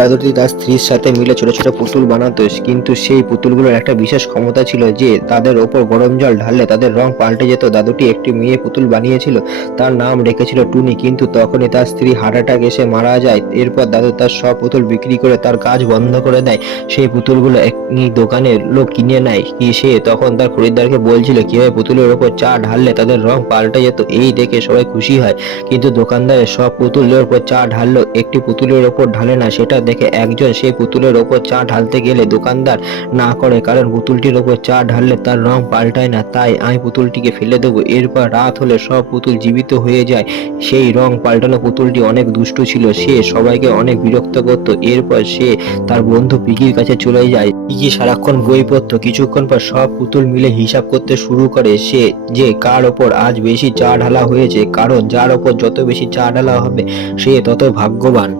দাদুটি তার স্ত্রীর সাথে মিলে ছোট ছোট পুতুল বানাতো, কিন্তু সেই পুতুলগুলোর একটা বিশেষ ক্ষমতা ছিল যে তাদের ওপর গরম জল ঢাললে তাদের রং পাল্টে যেত। দাদুটি একটি মেয়ে পুতুল বানিয়েছিল, তার নাম রেখেছিল টুনি, কিন্তু তখনই তার স্ত্রী হার্ট অ্যাটাক এসে মারা যায়। এরপর দাদু তার সব পুতুল বিক্রি করে তার কাজ বন্ধ করে দেয়। সেই পুতুলগুলো এক দোকানের লোক কিনে নেয়। কি সে তখন তার খরিদ্দারকে বলছিল কিভাবে পুতুলের ওপর চা ঢাললে তাদের রং পাল্টে যেত। এই দেখে সবাই খুশি হয়, কিন্তু দোকানদারের সব পুতুলের ওপর চা ঢাললো, একটি পুতুলের ওপর ঢালে না। সেটা দেখে একজন সেই পুতুলের ওপর চা ঢালতে গেলে দোকানদার না করে, কারণ পুতুলটির ওপর চা ঢাললে তার রং পাল্টায় না, তাই আমি পুতুলটিকে ফেলে দেবো। এরপর রাত হলে সব পুতুল জীবিত হয়ে যায়। সেই রং পাল্টানো পুতুলটি অনেক দুষ্টু ছিল, সে সবাইকে অনেক বিরক্ত করত। এরপর সে তার বন্ধু পিকির কাছে চলে যায়। পিকি সারাক্ষণ বই পড়তো। কিছুক্ষণ পর সব পুতুল মিলে হিসাব করতে শুরু করে সে যে কার ওপর আজ বেশি চা ঢালা হয়েছে, কারণ যার ওপর যত বেশি চা ঢালা হবে সে তত ভাগ্যবান।